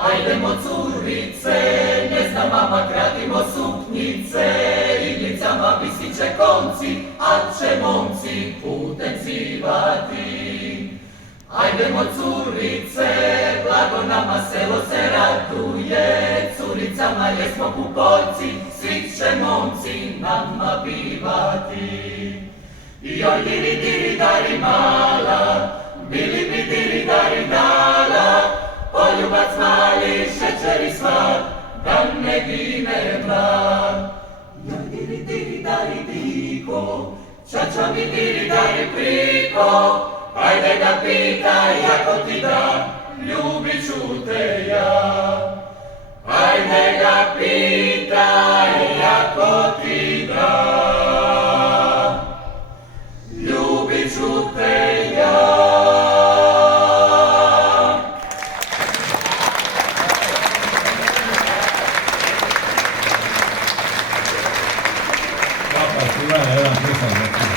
Ajdemo curice, ne zna mama, kratimo suknjice, iglicama visit će konci, a će momci putem zivati. Ajdemo curice, blago nama selo se raduje, curicama jesmo pupoljci, svi će momci nama bivati. Joj diri diri dari mala, bili bi diri dari dala, poljubac mali, šećer i slat, da ne gine mlad. Joj diri diri dari diko, čača mi diri dari priko, ajde ga pitaj ako ti da, ljubit ću te ja. Ajde ga pitaj ako ti da, ljubit ću te ja. Hvala, Silvana, jedan slušaj.